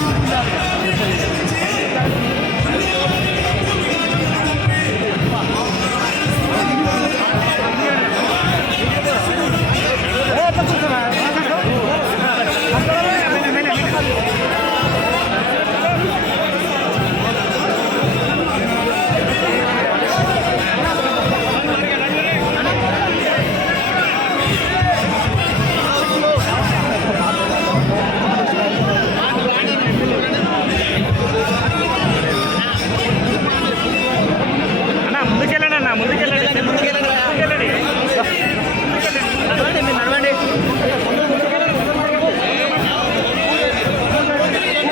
Thank you.